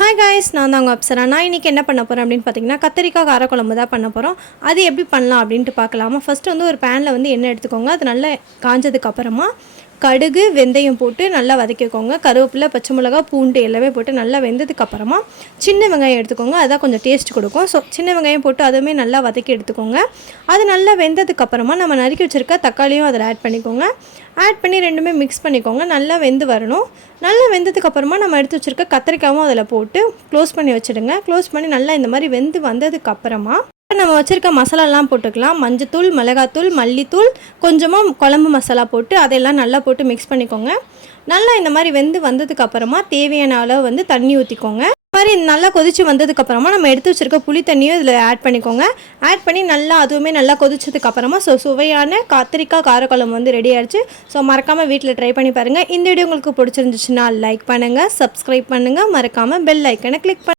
Hi guys, நான் தான் உங்கள் அப்சரா. நான் இன்றைக்கி என்ன பண்ண போகிறேன் அப்படின்னு பார்த்தீங்கன்னா, கத்திரிக்காய் காரக்குழம்பு தான் பண்ண போகிறோம். அது எப்படி பண்ணலாம் அப்படின்ட்டு பார்க்கலாமா. ஃபஸ்ட்டு வந்து ஒரு பேனில் வந்து எண்ணெய் எடுத்துக்கோங்க. அது நல்லா காஞ்சதுக்கப்புறமா கடுகு வெந்தயம் போட்டு நல்லா வதக்கிக்கோங்க. கருவேப்பிலை, பச்சை மிளகா, பூண்டு எல்லாமே போட்டு நல்லா வெந்ததுக்கப்புறமா சின்ன வெங்காயம் எடுத்துக்கோங்க. அதான் கொஞ்சம் டேஸ்ட் கொடுக்கும். ஸோ சின்ன வெங்காயம் போட்டு அதுவுமே நல்லா வதக்கி எடுத்துக்கோங்க. அது நல்லா வெந்ததுக்கப்புறமா நம்ம நறுக்கி வச்சுருக்க தக்காளியும் அதில் ஆட் பண்ணிக்கோங்க. ஆட் பண்ணி ரெண்டுமே மிக்ஸ் பண்ணிக்கோங்க. நல்லா வெந்து வரணும். நல்லா வெந்ததுக்கப்புறமா நம்ம எடுத்து வச்சுருக்க கத்திரிக்காயும் அதில் போட்டு க்ளோஸ் பண்ணி வச்சுடுங்க. க்ளோஸ் பண்ணி நல்லா இந்த மாதிரி வெந்து வந்ததுக்கப்புறமா நம்ம வச்சுருக்க மசாலாலாம் போட்டுக்கலாம். மஞ்சத்தூள், மிளகாத்தூள், மல்லித்தூள், கொஞ்சமாக குழம்பு மசாலா போட்டு அதெல்லாம் நல்லா போட்டு மிக்ஸ் பண்ணிக்கோங்க. நல்லா இந்த மாதிரி வெந்து வந்ததுக்கப்புறமா தேவையான அளவு வந்து தண்ணி ஊற்றிக்கோங்க. இந்த மாதிரி நல்லா கொதித்து வந்ததுக்கப்புறமா நம்ம எடுத்து வச்சுருக்க புளி தண்ணியும் இதில் ஆட் பண்ணிக்கோங்க. ஆட் பண்ணி நல்லா அதுவுமே நல்லா கொதிச்சதுக்கப்புறமா சுவையான கத்திரிக்காய் காரக்குழம்பு வந்து ரெடி ஆகிடுச்சு. ஸோ மறக்காமல் வீட்டில் ட்ரை பண்ணி பாருங்கள். இந்த வீடியோ உங்களுக்கு பிடிச்சிருந்துச்சுன்னா லைக் பண்ணுங்கள், சப்ஸ்கிரைப் பண்ணுங்கள், மறக்காமல் பெல் ஐக்கனை கிளிக் பண்ணுங்கள்.